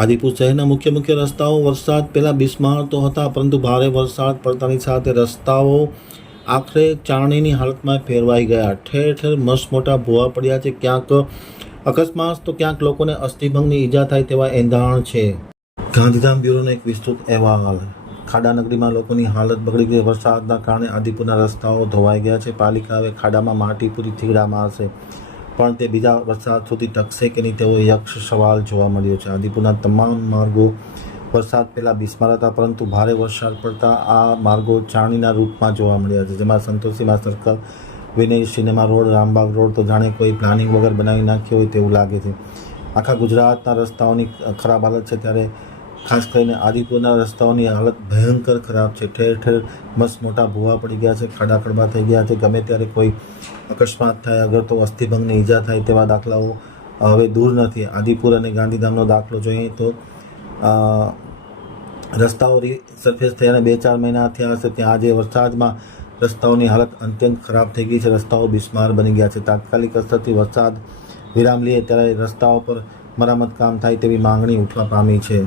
આદિપુર શહેરના મુખ્ય રસ્તાઓ વરસાદ પહેલાં બિસ્માર તો હતા, પરંતુ ભારે વરસાદ પડતાની સાથે રસ્તાઓ આખરે ચારણીની હાલતમાં ફેરવાઈ ગયા. ઠેર ઠેર મસમોટા ભૂવા પડ્યા છે. ક્યાંક અકસ્માત તો ક્યાંક લોકોને અસ્થિભંગની ઈજા થાય તેવા એંધાણ છે. ગાંધીધામ બ્યુરોનો એક વિસ્તૃત અહેવાલ. ખાડા નગરીમાં લોકોની હાલત બગડી ગઈ. વરસાદના કારણે આદિપુરના રસ્તાઓ ધોવાઈ ગયા છે. પાલિકા હવે ખાડામાં માટી પૂરી થીગડા મારશે, પણ તે બીજા વરસાદ સુધી ટકશે કે નહીં તેવો યક્ષ સવાલ જોવા મળ્યો છે. આદિપુરના તમામ માર્ગો વરસાદ પહેલાં બિસ્માર હતા, પરંતુ ભારે વરસાદ પડતા આ માર્ગો ચારણીના રૂપમાં જોવા મળ્યા છે, જેમાં સંતોષીમાં સર્કલ, વિનય સિનેમા રોડ, રામબાગ રોડ તો જાણે કોઈ પ્લાનિંગ વગર બનાવી નાખ્યો હોય તેવું લાગે છે. આખા ગુજરાતના રસ્તાઓની ખરાબ હાલત છે, ત્યારે ખાસ કરીને આદિપુરના રસ્તાઓની હાલત ભયંકર ખરાબ છે. ઠેર ઠેર મસ્ત મોટા ભૂવા પડી ગયા છે, ખાડા ખડબા થઈ ગયા છે. ગમે ત્યારે કોઈ અકસ્માત થાય, અગર તો અસ્થિભંગની ઈજા થાય તેવા દાખલાઓ હવે દૂર નથી. આદિપુર અને ગાંધીધામનો દાખલો જોઈએ તો રસ્તાઓ રિસર્ફેસ થયાને 2-4 મહિના થયા હશે, ત્યાં આજે વરસાદમાં રસ્તાઓની હાલત અત્યંત ખરાબ થઈ ગઈ છે. રસ્તાઓ બિસ્માર બની ગયા છે. તાત્કાલિક અસરથી વરસાદ વિરામ લે ત્યારે રસ્તાઓ પર મરામત કામ થાય તેવી માંગણી ઉઠવા પામી છે.